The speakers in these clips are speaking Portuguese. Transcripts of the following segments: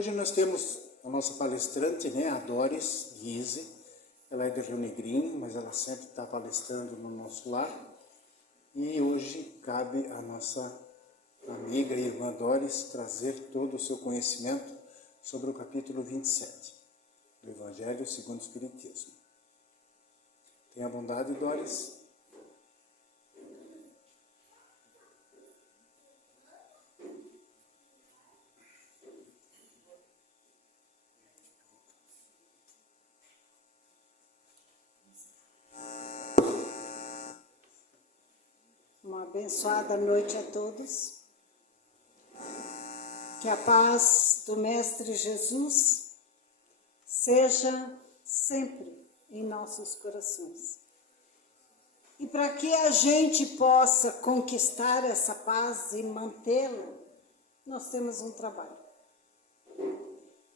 Hoje nós temos a nossa palestrante, a Doris Guise. Ela é de Rio Negrinho, mas ela sempre está palestrando no nosso lar. E hoje cabe a nossa amiga e irmã Doris trazer todo o seu conhecimento sobre o capítulo 27 do Evangelho segundo o Espiritismo. Tenha bondade, Doris. Uma abençoada noite a todos. Que a paz do Mestre Jesus seja sempre em nossos corações. E para que a gente possa conquistar essa paz e mantê-la, nós temos um trabalho.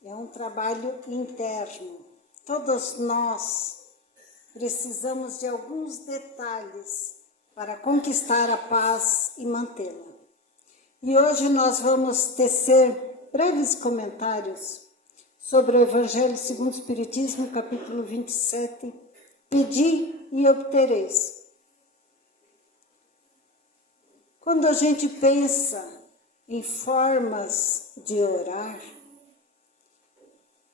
É um trabalho interno. Todos nós precisamos de alguns detalhes para conquistar a paz e mantê-la. E hoje nós vamos tecer breves comentários sobre o Evangelho segundo o Espiritismo, capítulo 27, Pedi e obtereis. Quando a gente pensa em formas de orar,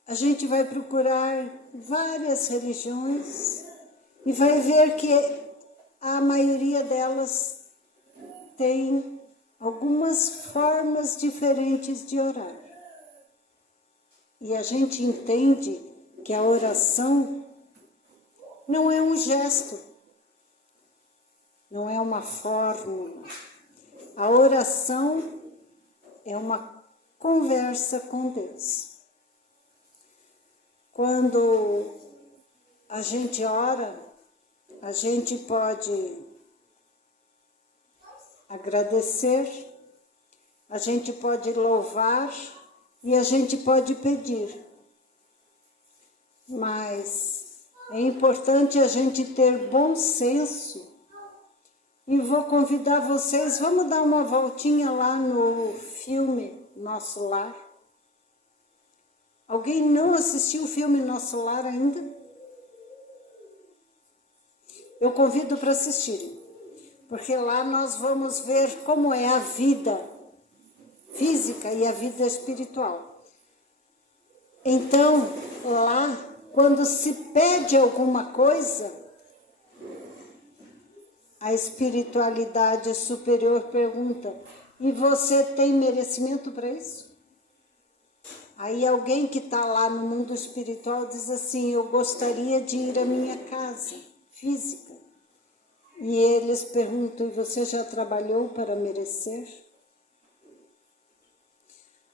a gente vai procurar várias religiões e vai ver que a maioria delas tem algumas formas diferentes de orar. E a gente entende que a oração não é um gesto, não é uma fórmula. A oração é uma conversa com Deus. Quando a gente ora, a gente pode agradecer, a gente pode louvar e a gente pode pedir. Mas é importante a gente ter bom senso. E vou convidar vocês, vamos dar uma voltinha lá no filme Nosso Lar. Alguém não assistiu o filme Nosso Lar ainda? Eu convido para assistirem, porque lá nós vamos ver como é a vida física e a vida espiritual. Então, lá, quando se pede alguma coisa, a espiritualidade superior pergunta: e você tem merecimento para isso? Aí alguém que está lá no mundo espiritual diz assim: eu gostaria de ir à minha casa física. E eles perguntam: e você já trabalhou para merecer?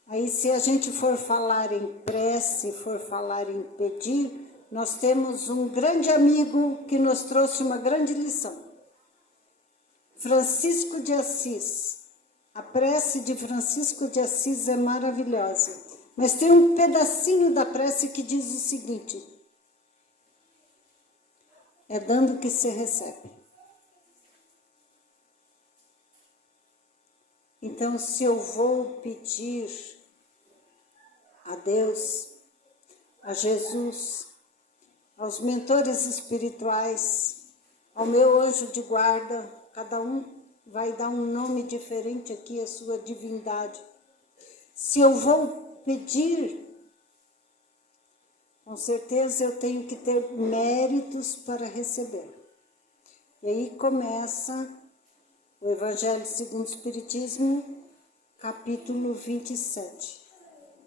Aí, se a gente for falar em prece, for falar em pedir, nós temos um grande amigo que nos trouxe uma grande lição. Francisco de Assis. A prece de Francisco de Assis é maravilhosa. Mas tem um pedacinho da prece que diz o seguinte: é dando que se recebe. Então, se eu vou pedir a Deus, a Jesus, aos mentores espirituais, ao meu anjo de guarda, cada um vai dar um nome diferente aqui, a sua divindade. Se eu vou pedir, com certeza eu tenho que ter méritos para receber. E aí começa o Evangelho segundo o Espiritismo, capítulo 27.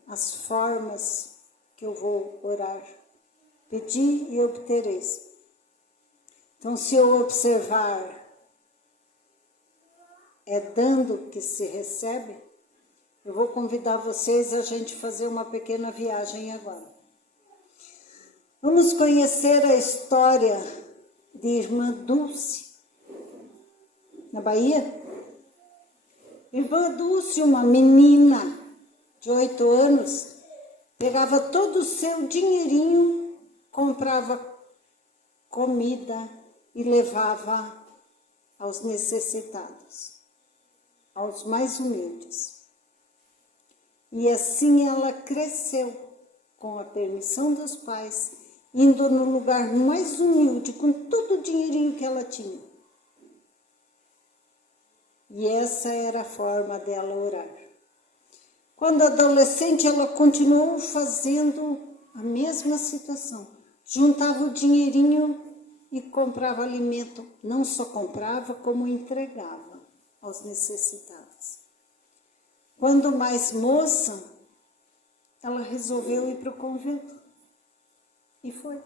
As formas que eu vou orar. Pedi e obtereis. Então, se eu observar, é dando que se recebe, eu vou convidar vocês a gente fazer uma pequena viagem agora. Vamos conhecer a história de Irmã Dulce, na Bahia. Irmã Dulce, uma menina de 8 anos, pegava todo o seu dinheirinho, comprava comida e levava aos necessitados, aos mais humildes. E assim ela cresceu, com a permissão dos pais, indo no lugar mais humilde, com todo o dinheirinho que ela tinha. E essa era a forma dela orar. Quando adolescente, ela continuou fazendo a mesma situação. Juntava o dinheirinho e comprava alimento. Não só comprava, como entregava aos necessitados. Quando mais moça, ela resolveu ir para o convento. E foi.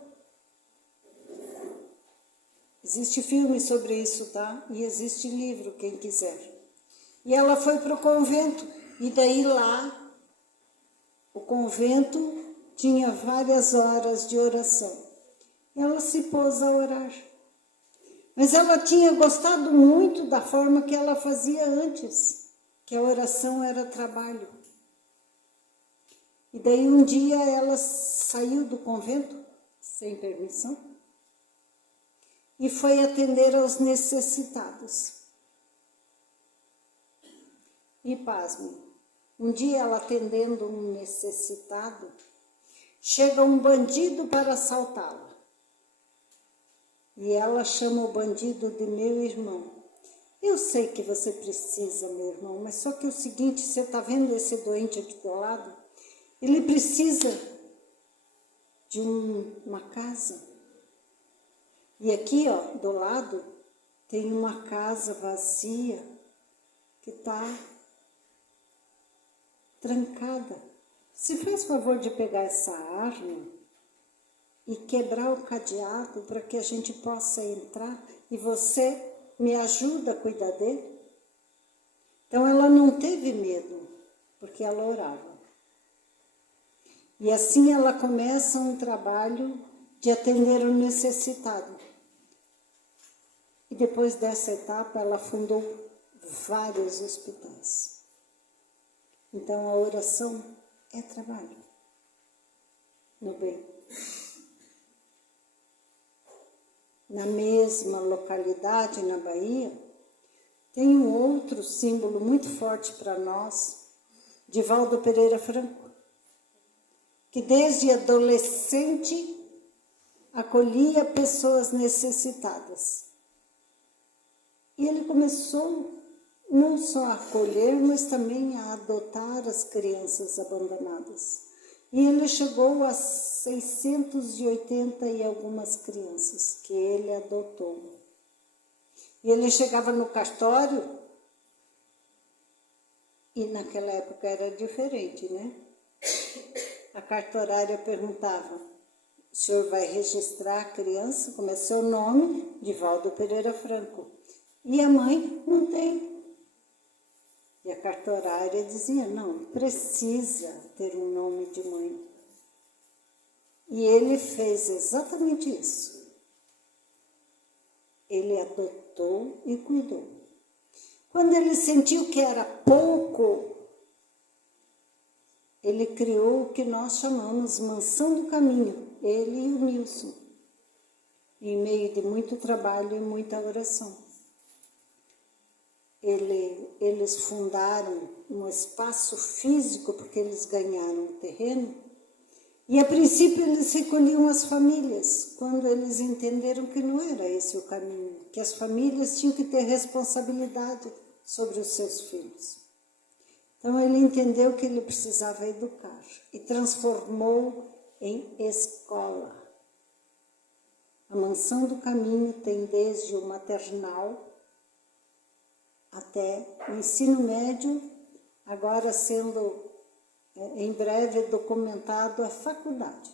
Existe filme sobre isso, tá? E existe livro, quem quiser. E ela foi para o convento. E daí lá, o convento tinha várias horas de oração. Ela se pôs a orar. Mas ela tinha gostado muito da forma que ela fazia antes, que a oração era trabalho. E daí um dia ela saiu do convento, sem permissão, e foi atender aos necessitados. E pasme, um dia ela atendendo um necessitado, chega um bandido para assaltá-la. E ela chama o bandido de meu irmão. Eu sei que você precisa, meu irmão, mas só que é o seguinte, você está vendo esse doente aqui do lado? Ele precisa de uma casa. E aqui, ó, do lado, tem uma casa vazia que está trancada. Se faz favor de pegar essa arma e quebrar o cadeado para que a gente possa entrar e você me ajuda a cuidar dele? Então ela não teve medo, porque ela orava. E assim ela começa um trabalho de atender o necessitado. E depois dessa etapa ela fundou vários hospitais. Então a oração é trabalho no bem. Na mesma localidade, na Bahia, tem um outro símbolo muito forte para nós, Divaldo Pereira Franco, que desde adolescente acolhia pessoas necessitadas. E ele começou não só a acolher, mas também a adotar as crianças abandonadas. E ele chegou a 680 e algumas crianças que ele adotou. E ele chegava no cartório, e naquela época era diferente, né? A cartorária perguntava, o senhor vai registrar a criança? Como é seu nome? Divaldo Pereira Franco. E a mãe? Não tem. E a cartorária dizia, não, precisa ter um nome de mãe. E ele fez exatamente isso. Ele adotou e cuidou. Quando ele sentiu que era pouco, ele criou o que nós chamamos Mansão do Caminho, ele e o Nilson, em meio de muito trabalho e muita oração. Eles fundaram um espaço físico, porque eles ganharam o terreno, e a princípio eles recolhiam as famílias, quando eles entenderam que não era esse o caminho, que as famílias tinham que ter responsabilidade sobre os seus filhos. Então ele entendeu que ele precisava educar e transformou em escola. A Mansão do Caminho tem desde o maternal até o ensino médio, agora sendo em breve documentado a faculdade.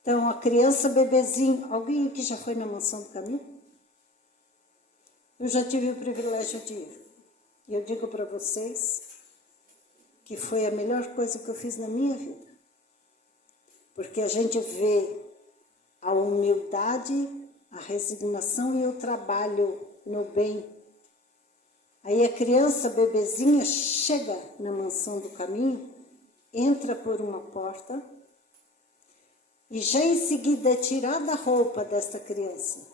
Então, a criança bebezinho, alguém aqui já foi na Mansão do Caminho? Eu já tive o privilégio de ir. E eu digo para vocês que foi a melhor coisa que eu fiz na minha vida. Porque a gente vê a humildade, a resignação e o trabalho no bem. Aí a criança bebezinha chega na Mansão do Caminho, entra por uma porta e já em seguida é tirada a roupa desta criança.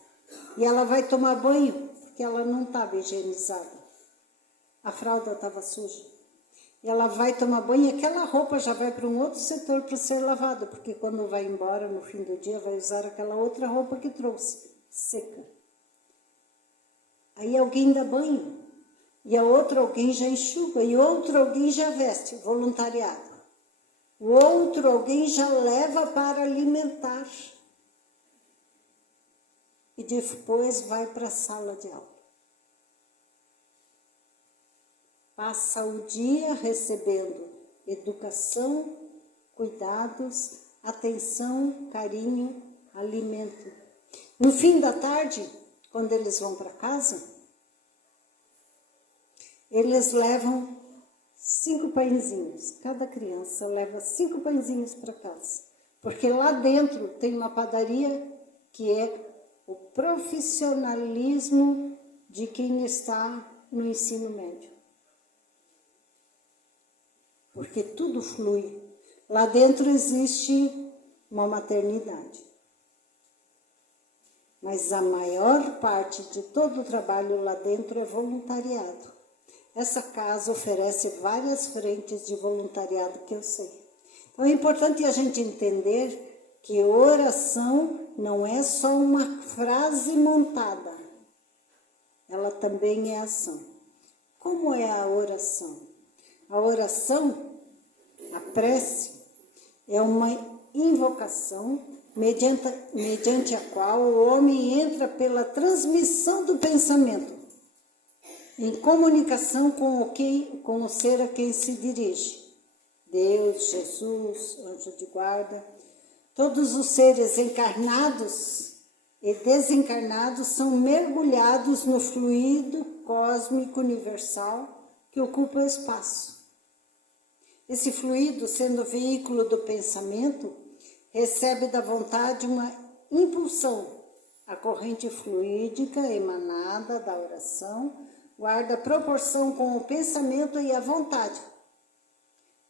E ela vai tomar banho, porque ela não estava higienizada. A fralda estava suja. ela vai tomar banho e aquela roupa já vai para um outro setor para ser lavada, porque quando vai embora no fim do dia vai usar aquela outra roupa que trouxe, seca. Aí alguém dá banho, e a outra alguém já enxuga, e outro alguém já veste, voluntariado. O outro alguém já leva para alimentar. E depois vai para a sala de aula. Passa o dia recebendo educação, cuidados, atenção, carinho, alimento. No fim da tarde, quando eles vão para casa, eles levam 5 pãezinhos. Cada criança leva 5 pãezinhos para casa. Porque lá dentro tem uma padaria que é o profissionalismo de quem está no ensino médio. Porque tudo flui. Lá dentro existe uma maternidade. Mas a maior parte de todo o trabalho lá dentro é voluntariado. Essa casa oferece várias frentes de voluntariado que eu sei. Então é importante a gente entender que oração não é só uma frase montada. Ela também é ação. Como é a oração? A oração, a prece, é uma invocação mediante a qual o homem entra pela transmissão do pensamento, em comunicação com o ser a quem se dirige. Deus, Jesus, anjo de guarda, todos os seres encarnados e desencarnados são mergulhados no fluido cósmico universal que ocupa o espaço. Esse fluido, sendo veículo do pensamento, recebe da vontade uma impulsão. A corrente fluídica emanada da oração guarda proporção com o pensamento e a vontade,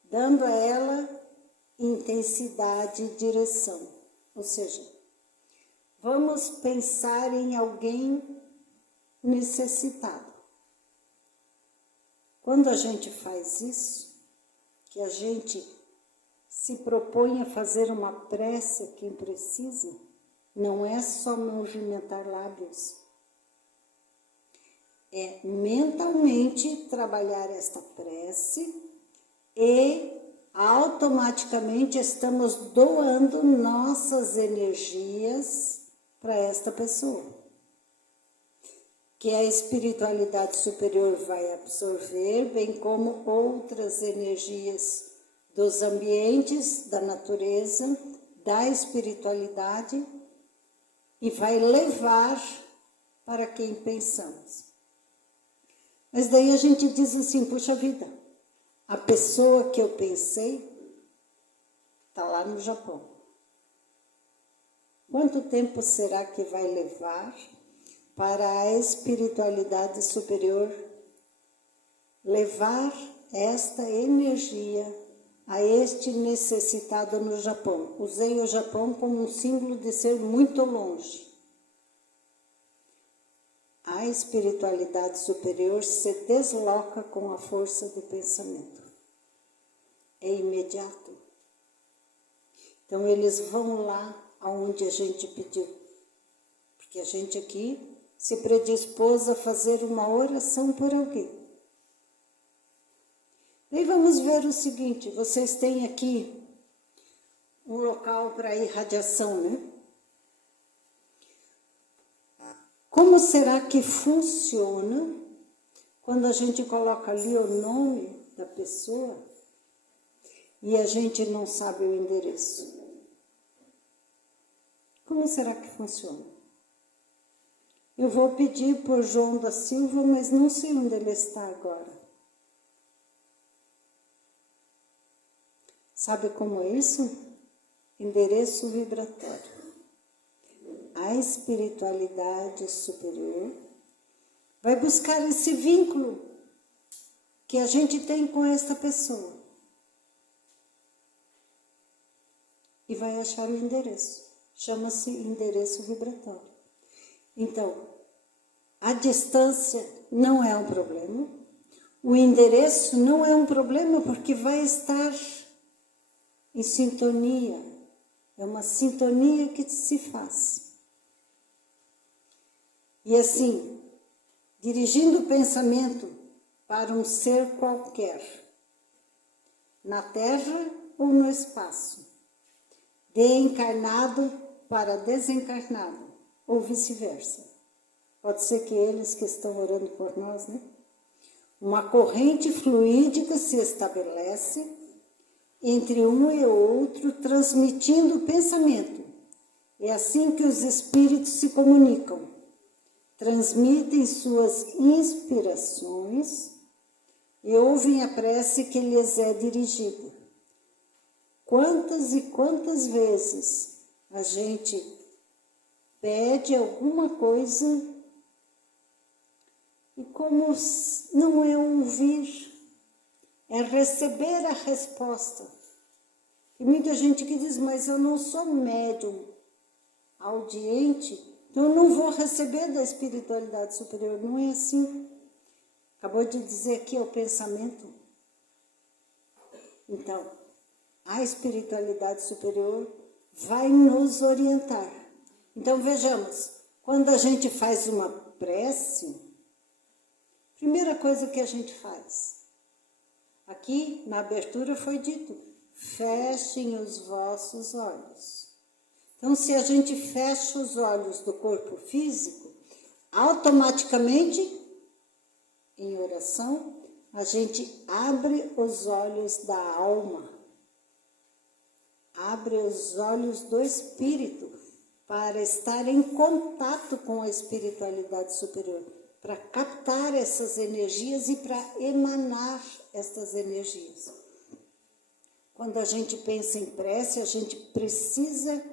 dando a ela intensidade e direção. Ou seja, vamos pensar em alguém necessitado. Quando a gente faz isso, que a gente se propõe a fazer uma prece a quem precisa, não é só movimentar lábios. É mentalmente trabalhar esta prece e automaticamente estamos doando nossas energias para esta pessoa, que a espiritualidade superior vai absorver, bem como outras energias dos ambientes, da natureza, da espiritualidade, e vai levar para quem pensamos. Mas daí a gente diz assim, puxa vida, a pessoa que eu pensei está lá no Japão. Quanto tempo será que vai levar para a espiritualidade superior levar esta energia a este necessitado no Japão? Usei o Japão como um símbolo de ser muito longe. A espiritualidade superior se desloca com a força do pensamento. É imediato. Então, eles vão lá aonde a gente pediu. Porque a gente aqui se predispôs a fazer uma oração por alguém. E vamos ver o seguinte, vocês têm aqui um local para irradiação, né? Como será que funciona quando a gente coloca ali o nome da pessoa e a gente não sabe o endereço? Como será que funciona? Eu vou pedir por João da Silva, mas não sei onde ele está agora. Sabe como é isso? Endereço vibratório. A espiritualidade superior vai buscar esse vínculo que a gente tem com esta pessoa e vai achar o endereço. Chama-se endereço vibratório. Então, a distância não é um problema. o endereço não é um problema, porque vai estar em sintonia. É uma sintonia que se faz. E assim, dirigindo o pensamento para um ser qualquer, na Terra ou no espaço, de encarnado para desencarnado, ou vice-versa. Pode ser que eles que estão orando por nós, né? Uma corrente fluídica se estabelece entre um e outro, transmitindo o pensamento. É assim que os espíritos se comunicam. Transmitem suas inspirações e ouvem a prece que lhes é dirigida. Quantas e quantas vezes a gente pede alguma coisa e como não é ouvir, é receber a resposta. E muita gente que diz, mas eu não sou médium audiente, então eu não vou receber da espiritualidade superior. Não é assim. Acabou de dizer aqui, é o pensamento. Então, a espiritualidade superior vai nos orientar. Então, vejamos, quando a gente faz uma prece, primeira coisa que a gente faz, aqui na abertura foi dito, fechem os vossos olhos. Então, se a gente fecha os olhos do corpo físico, automaticamente, em oração, a gente abre os olhos da alma, abre os olhos do espírito, para estar em contato com a espiritualidade superior, para captar essas energias e para emanar essas energias. Quando a gente pensa em prece, a gente precisa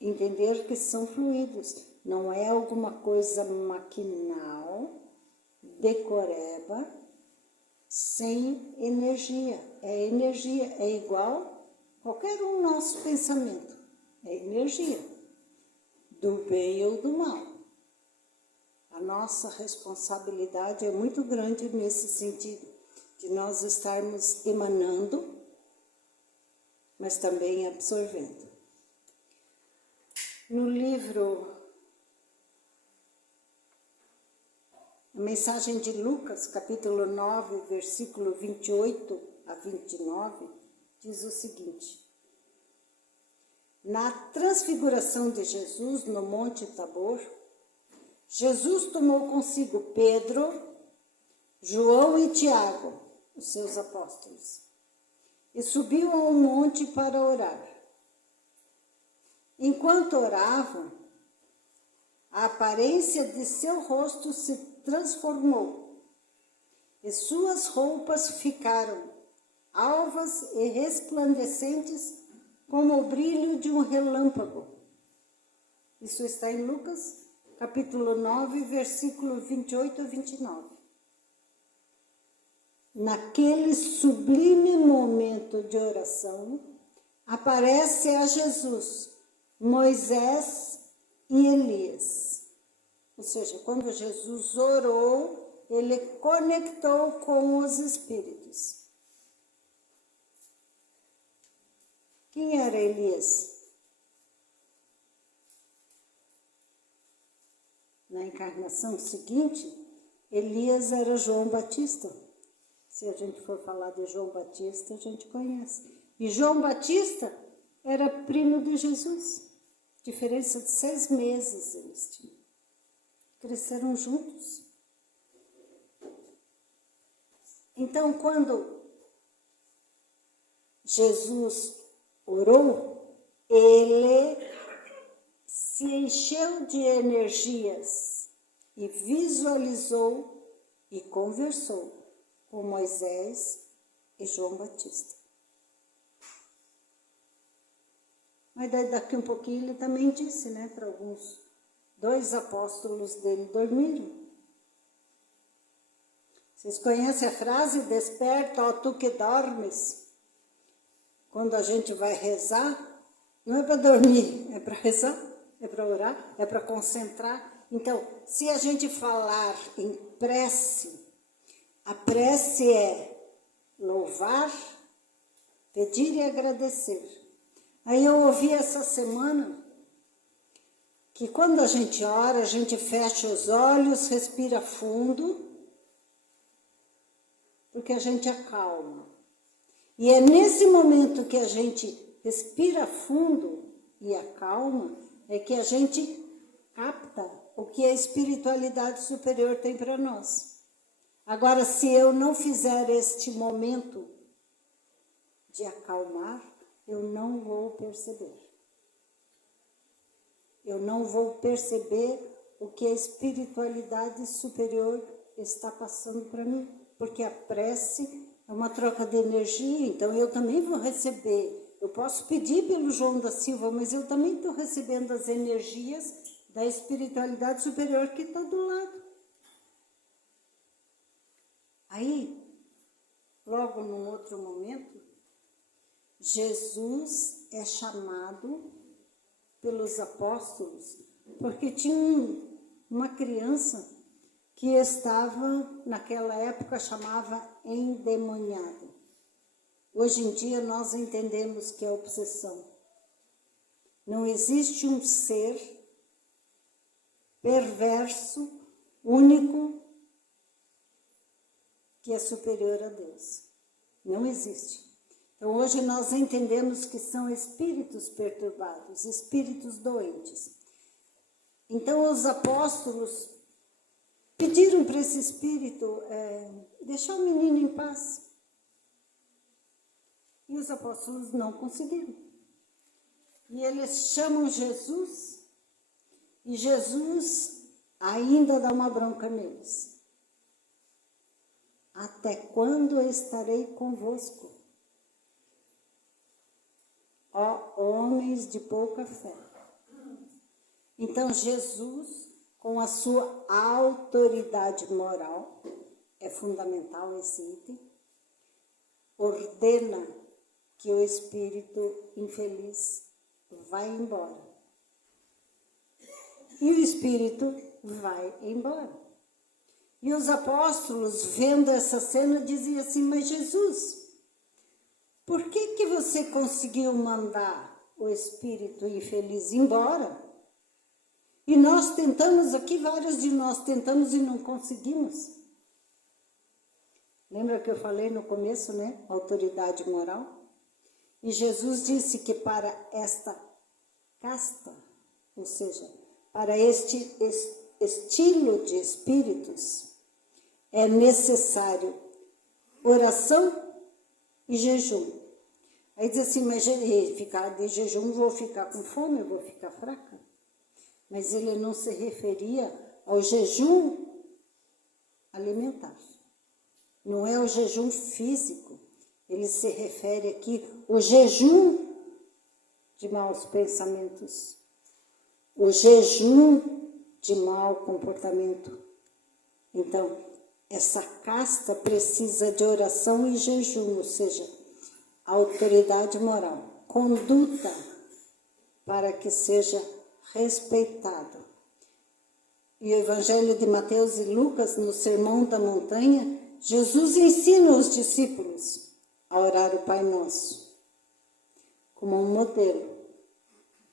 entender que são fluidos, não é alguma coisa maquinal, decoreba, sem energia. É energia, é igual qualquer um nosso pensamento, é energia, do bem ou do mal. A nossa responsabilidade é muito grande nesse sentido, de nós estarmos emanando, mas também absorvendo. No livro A Mensagem de Lucas, capítulo 9, versículo 28 a 29, diz o seguinte: na transfiguração de Jesus no Monte Tabor, Jesus tomou consigo Pedro, João e Tiago, os seus apóstolos, e subiu a um monte para orar. Enquanto oravam, a aparência de seu rosto se transformou, e suas roupas ficaram alvas e resplandecentes como o brilho de um relâmpago. Isso está em Lucas, capítulo 9, versículo 28 a 29. Naquele sublime momento de oração, aparece a Jesus Moisés e Elias. Ou seja, quando Jesus orou, ele conectou com os espíritos. Quem era Elias? Na encarnação seguinte, Elias era João Batista. Se a gente for falar de João Batista, a gente conhece. E João Batista era primo de Jesus. Diferença de 6 meses eles tinham. Cresceram juntos. Então, quando Jesus orou, ele se encheu de energias e visualizou e conversou com Moisés e João Batista. Mas daqui um pouquinho ele também disse, né, para alguns, 2 apóstolos dele dormiram. Vocês conhecem a frase, desperta, ó tu que dormes? Quando a gente vai rezar, não é para dormir, é para rezar, é para orar, é para concentrar. Então, se a gente falar em prece, A prece é louvar, pedir e agradecer. Aí eu ouvi essa semana que quando a gente ora, a gente fecha os olhos, respira fundo, porque a gente acalma. E é nesse momento que a gente respira fundo e acalma, é que a gente capta o que a espiritualidade superior tem para nós. Agora, se eu não fizer este momento de acalmar, eu não vou perceber. Eu não vou perceber o que a espiritualidade superior está passando para mim. Porque a prece é uma troca de energia, então eu também vou receber. Eu posso pedir pelo João da Silva, mas eu também estou recebendo as energias da espiritualidade superior que está do lado. Aí, logo num outro momento, Jesus é chamado pelos apóstolos, porque tinha uma criança que estava, naquela época, chamava endemoniado. Hoje em dia, nós entendemos que é obsessão. Não existe um ser perverso, único, que é superior a Deus. Não existe. Então, hoje nós entendemos que são espíritos perturbados, espíritos doentes. Então, os apóstolos pediram para esse espírito deixar o menino em paz. E os apóstolos não conseguiram. E eles chamam Jesus, e Jesus ainda dá uma bronca neles. Até quando eu estarei convosco, ó homens de pouca fé? Então Jesus, com a sua autoridade moral, é fundamental esse item, ordena que o espírito infeliz vá embora. E o espírito vai embora. E os apóstolos, vendo essa cena, diziam assim: mas Jesus, por que você conseguiu mandar o espírito infeliz embora? E nós tentamos aqui, vários de nós tentamos e não conseguimos. Lembra que eu falei no começo, né? Autoridade moral. E Jesus disse que para esta casta, ou seja, para este estilo de espíritos, é necessário oração e jejum. Aí diz assim, mas ficar de jejum, vou ficar com fome, eu vou ficar fraca. Mas ele não se referia ao jejum alimentar. Não é o jejum físico. Ele se refere aqui ao jejum de maus pensamentos. O jejum de mau comportamento. Então, essa casta precisa de oração e jejum, ou seja, autoridade moral, conduta para que seja respeitado. E o Evangelho de Mateus e Lucas, no Sermão da Montanha, Jesus ensina os discípulos a orar o Pai Nosso como um modelo.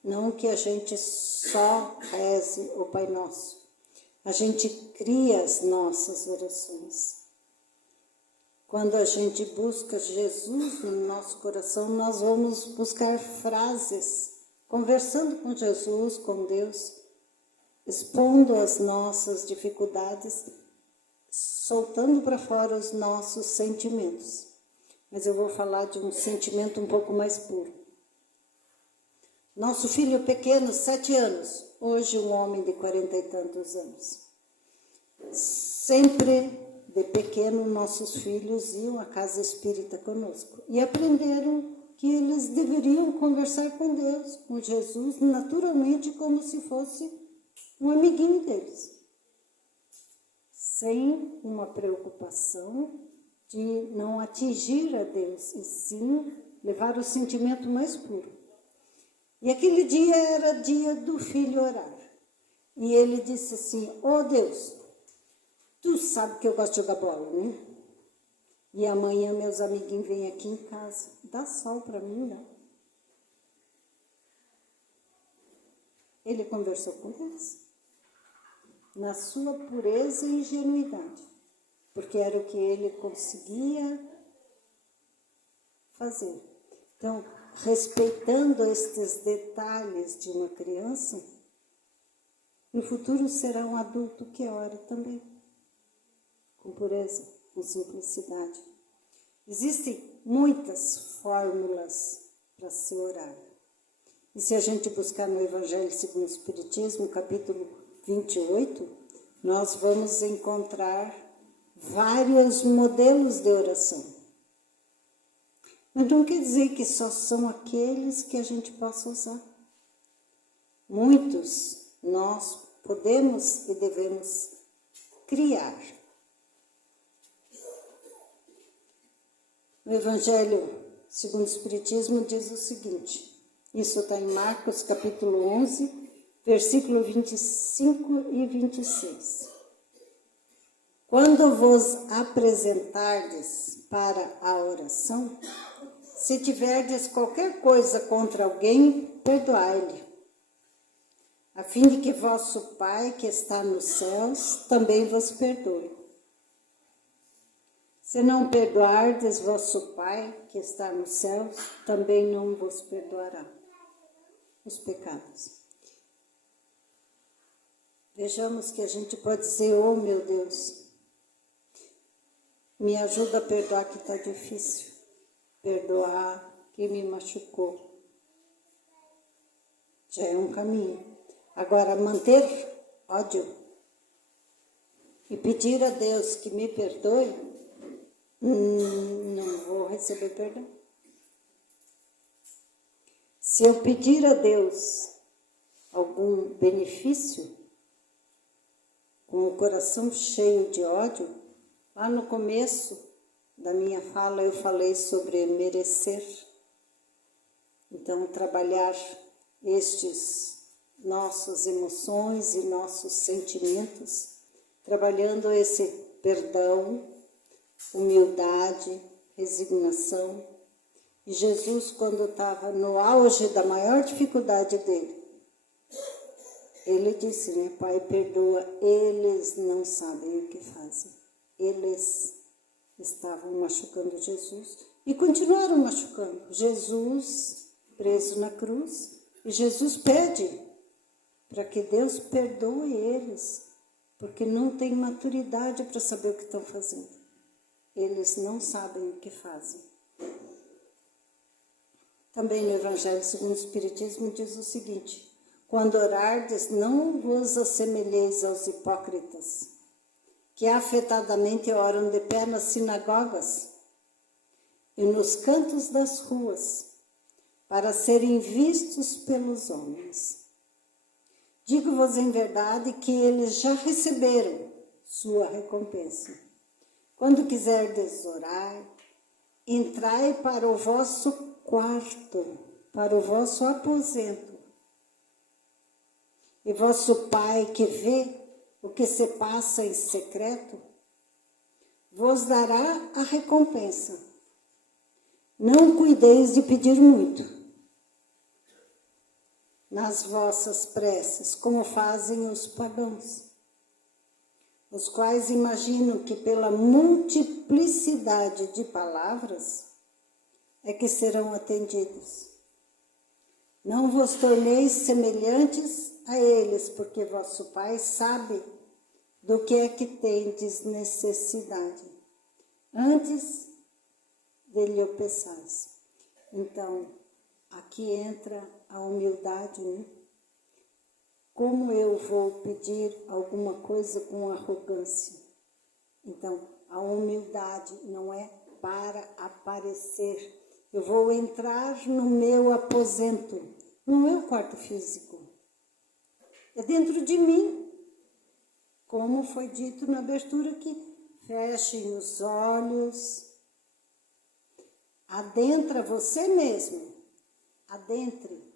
Não que a gente só reze o Pai Nosso. A gente cria as nossas orações. Quando a gente busca Jesus no nosso coração, nós vamos buscar frases, conversando com Jesus, com Deus, expondo as nossas dificuldades, soltando para fora os nossos sentimentos. Mas eu vou falar de um sentimento um pouco mais puro. Nosso filho pequeno, 7 anos, hoje um homem de 40 e tantos anos. Sempre de pequeno, nossos filhos iam à casa espírita conosco e aprenderam que eles deveriam conversar com Deus, com Jesus, naturalmente, como se fosse um amiguinho deles, sem uma preocupação de não atingir a Deus, e sim levar o sentimento mais puro. E aquele dia era dia do filho orar. E ele disse assim: Deus, tu sabe que eu gosto de jogar bola, né? E amanhã meus amiguinhos vêm aqui em casa. Dá sol para mim, não? Ele conversou com Deus. Na sua pureza e ingenuidade. Porque era o que ele conseguia fazer. Então, respeitando estes detalhes de uma criança, no futuro será um adulto que ore também. Com pureza, com simplicidade. Existem muitas fórmulas para se orar. E se a gente buscar no Evangelho segundo o Espiritismo, capítulo 28, nós vamos encontrar vários modelos de oração. Mas não quer dizer que só são aqueles que a gente possa usar. Muitos nós podemos e devemos criar. O Evangelho segundo o Espiritismo diz o seguinte, isso está em Marcos capítulo 11, versículo 25 e 26. Quando vos apresentardes para a oração, se tiverdes qualquer coisa contra alguém, perdoai-lhe, a fim de que vosso Pai, que está nos céus, também vos perdoe. Se não perdoardes vosso Pai, que está nos céus, também não vos perdoará os pecados. Vejamos que a gente pode dizer, oh meu Deus, me ajuda a perdoar que está difícil. Perdoar quem me machucou. Já é um caminho. Agora, manter ódio e pedir a Deus que me perdoe, não vou receber perdão. Se eu pedir a Deus algum benefício, com o coração cheio de ódio, lá no começo da minha fala eu falei sobre merecer. Então, trabalhar estes nossas emoções e nossos sentimentos, trabalhando esse perdão, humildade, resignação. E Jesus, quando estava no auge da maior dificuldade dele, ele disse, né, Pai, perdoa, eles não sabem o que fazem. Eles estavam machucando Jesus e continuaram machucando. Jesus preso na cruz, e Jesus pede para que Deus perdoe eles, porque não tem maturidade para saber o que estão fazendo. Eles não sabem o que fazem. Também no Evangelho segundo o Espiritismo diz o seguinte, quando orardes, não vos assemelheis aos hipócritas, que afetadamente oram de pé nas sinagogas e nos cantos das ruas, para serem vistos pelos homens. Digo-vos em verdade que eles já receberam sua recompensa. Quando quiserdes orar, entrai para o vosso quarto, para o vosso aposento, e vosso Pai, que vê o que se passa em secreto, vos dará a recompensa. Não cuideis de pedir muito nas vossas preces, como fazem os pagãos, os quais imaginam que pela multiplicidade de palavras é que serão atendidos. Não vos torneis semelhantes a eles, porque vosso Pai sabe do que é que tendes necessidade, antes de lhe o peçais. Então, aqui entra a humildade, né? Como eu vou pedir alguma coisa com arrogância? Então, a humildade não é para aparecer. Eu vou entrar no meu aposento, não é o quarto físico. É dentro de mim, como foi dito na abertura aqui. Fechem os olhos, adentra você mesmo, adentre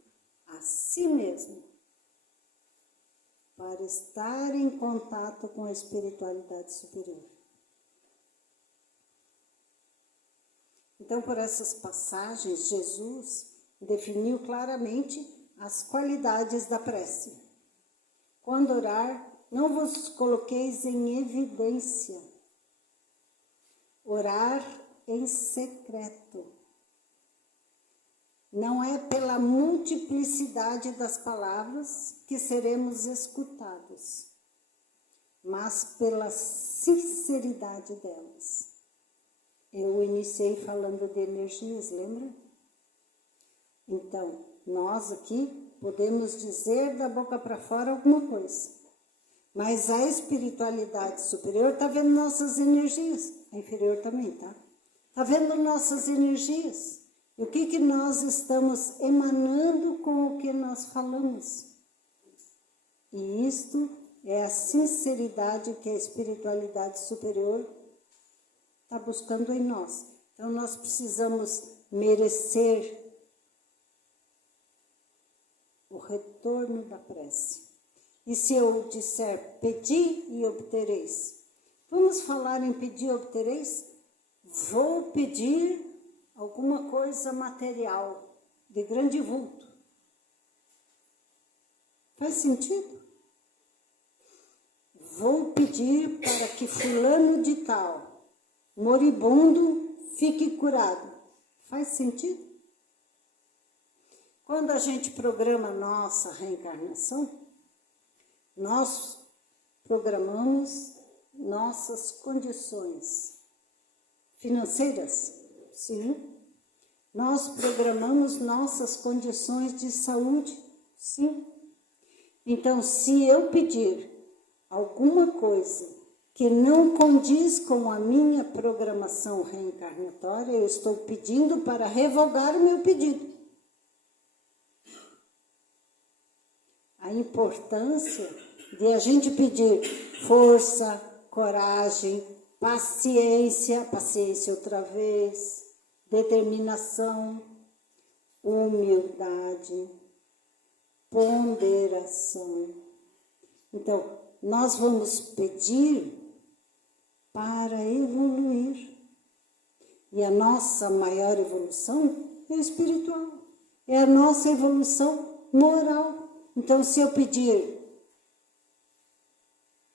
a si mesmo, para estar em contato com a espiritualidade superior. Então, por essas passagens, Jesus definiu claramente as qualidades da prece. Quando orar, não vos coloqueis em evidência. Orar em secreto. Não é pela multiplicidade das palavras que seremos escutados, mas pela sinceridade delas. Eu iniciei falando de energias, lembra? Então, nós aqui podemos dizer da boca para fora alguma coisa, mas a espiritualidade superior está vendo nossas energias, a inferior também, tá? Está vendo nossas energias. E o que nós estamos emanando com o que nós falamos. E isto é a sinceridade que a espiritualidade superior está buscando em nós. Então, nós precisamos merecer o retorno da prece. E se eu disser, pedi e obtereis. Vamos falar em pedir e obtereis? Vou pedir alguma coisa material, de grande vulto. Faz sentido? Vou pedir para que fulano de tal, moribundo, fique curado. Faz sentido? Quando a gente programa nossa reencarnação, nós programamos nossas condições financeiras. Sim. Nós programamos nossas condições de saúde. Sim. Então, se eu pedir alguma coisa que não condiz com a minha programação reencarnatória, eu estou pedindo para revogar o meu pedido. A importância de a gente pedir força, coragem, paciência outra vez, determinação, humildade, ponderação. Então, nós vamos pedir para evoluir. E a nossa maior evolução é espiritual. É a nossa evolução moral. Então, se eu pedir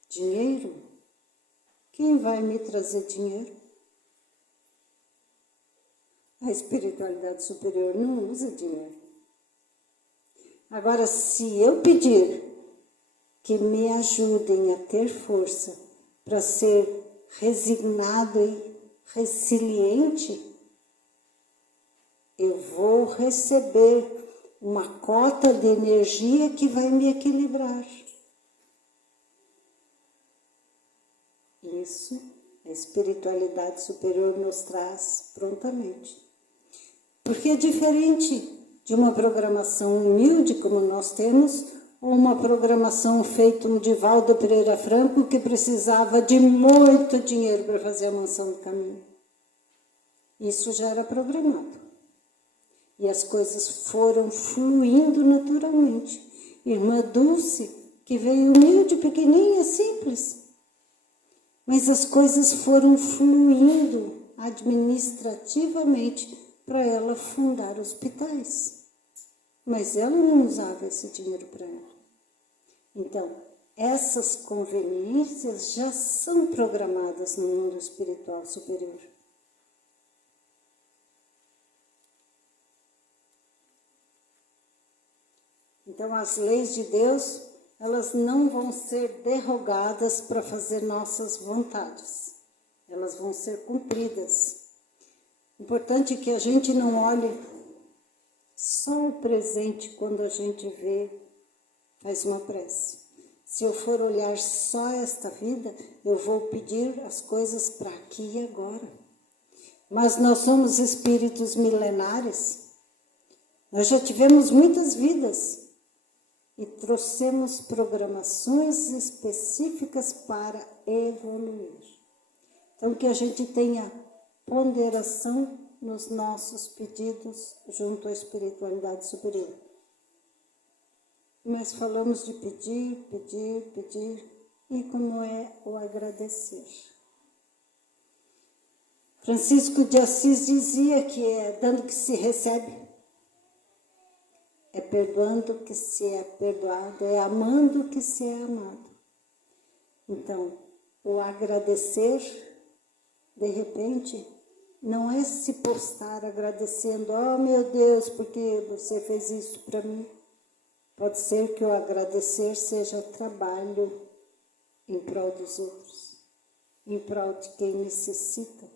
dinheiro, quem vai me trazer dinheiro? A espiritualidade superior não usa dinheiro. Agora, se eu pedir que me ajudem a ter força para ser resignado e resiliente, eu vou receber uma cota de energia que vai me equilibrar. Isso a espiritualidade superior nos traz prontamente. Porque é diferente de uma programação humilde como nós temos, ou uma programação feita um Divaldo Pereira Franco que precisava de muito dinheiro para fazer a mansão do caminho. Isso já era programado. E as coisas foram fluindo naturalmente. Irmã Dulce, que veio humilde, pequenininha, simples. Mas as coisas foram fluindo administrativamente para ela fundar hospitais. Mas ela não usava esse dinheiro para ela. Então, essas conveniências já são programadas no mundo espiritual superior. Então, as leis de Deus, elas não vão ser derrogadas para fazer nossas vontades. Elas vão ser cumpridas. Importante que a gente não olhe só o presente quando a gente faz uma prece. Se eu for olhar só esta vida, eu vou pedir as coisas para aqui e agora. Mas nós somos espíritos milenares. Nós já tivemos muitas vidas. E trouxemos programações específicas para evoluir. Então, que a gente tenha ponderação nos nossos pedidos junto à espiritualidade superior. Mas falamos de pedir, pedir, pedir, e como é o agradecer. Francisco de Assis dizia que é dando que se recebe, é perdoando que se é perdoado, é amando que se é amado. Então, o agradecer, de repente, não é se postar agradecendo, oh meu Deus, porque você fez isso para mim. Pode ser que o agradecer seja trabalho em prol dos outros, em prol de quem necessita.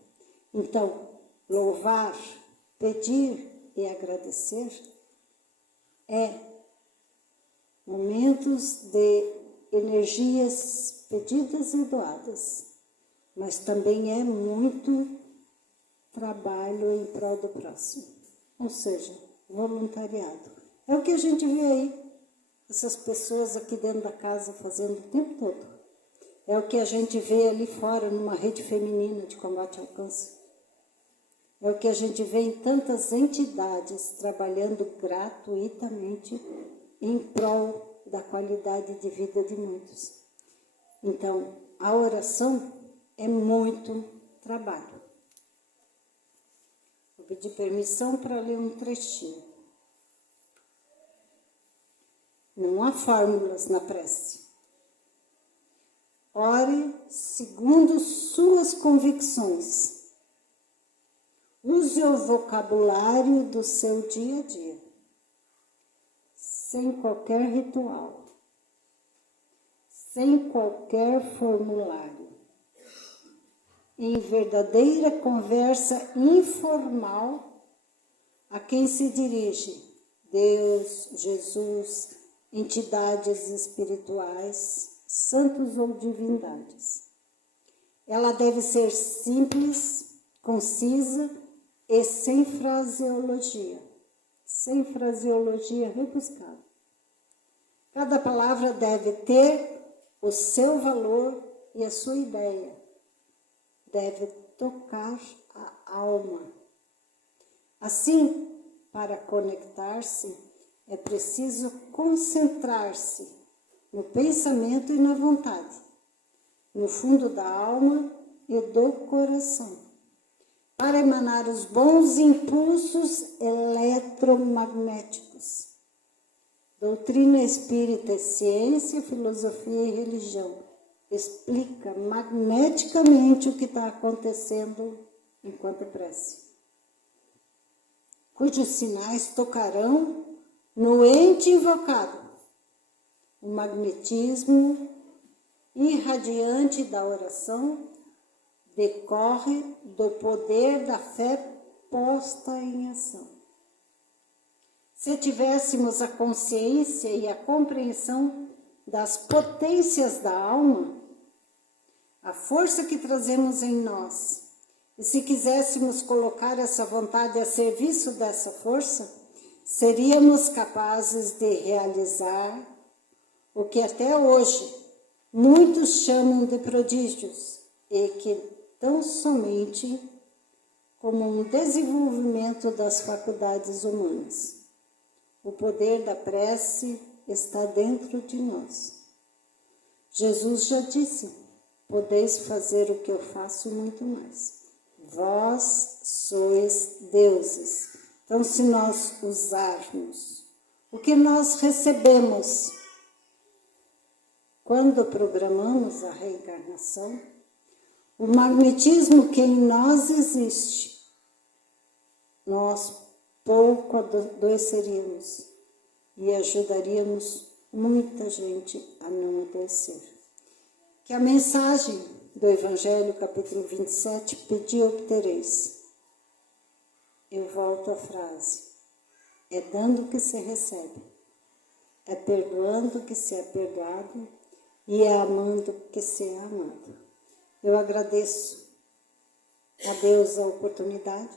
Então, louvar, pedir e agradecer é momentos de energias pedidas e doadas, mas também é muito trabalho em prol do próximo, ou seja, voluntariado. É o que a gente vê aí, essas pessoas aqui dentro da casa fazendo o tempo todo. É o que a gente vê ali fora, numa rede feminina de combate ao câncer. É o que a gente vê em tantas entidades trabalhando gratuitamente em prol da qualidade de vida de muitos. Então, a oração é muito trabalho. Vou pedir permissão para ler um trechinho. Não há fórmulas na prece. Ore segundo suas convicções. Use o vocabulário do seu dia a dia, sem qualquer ritual, sem qualquer formulário, em verdadeira conversa informal a quem se dirige, Deus, Jesus, entidades espirituais, santos ou divindades. Ela deve ser simples, concisa e sem fraseologia rebuscada. Cada palavra deve ter o seu valor e a sua ideia. Deve tocar a alma. Assim, para conectar-se, é preciso concentrar-se no pensamento e na vontade, no fundo da alma e do coração, para emanar os bons impulsos eletromagnéticos. Doutrina espírita é ciência, filosofia e religião. Explica magneticamente o que está acontecendo enquanto prece. Cujos sinais tocarão no ente invocado. O magnetismo irradiante da oração decorre do poder da fé posta em ação. Se tivéssemos a consciência e a compreensão das potências da alma, a força que trazemos em nós, e se quiséssemos colocar essa vontade a serviço dessa força, seríamos capazes de realizar o que até hoje muitos chamam de prodígios, e que tão somente como um desenvolvimento das faculdades humanas. O poder da prece está dentro de nós. Jesus já disse, podeis fazer o que eu faço e muito mais. Vós sois deuses. Então, se nós usarmos o que nós recebemos quando programamos a reencarnação, o magnetismo que em nós existe, nós pouco adoeceríamos e ajudaríamos muita gente a não adoecer. Que a mensagem do Evangelho, capítulo 27, pedi obtereis. Eu volto à frase, é dando que se recebe, é perdoando que se é perdoado e é amando que se é amado. Eu agradeço a Deus a oportunidade,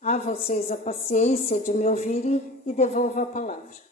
a vocês a paciência de me ouvirem e devolvo a palavra.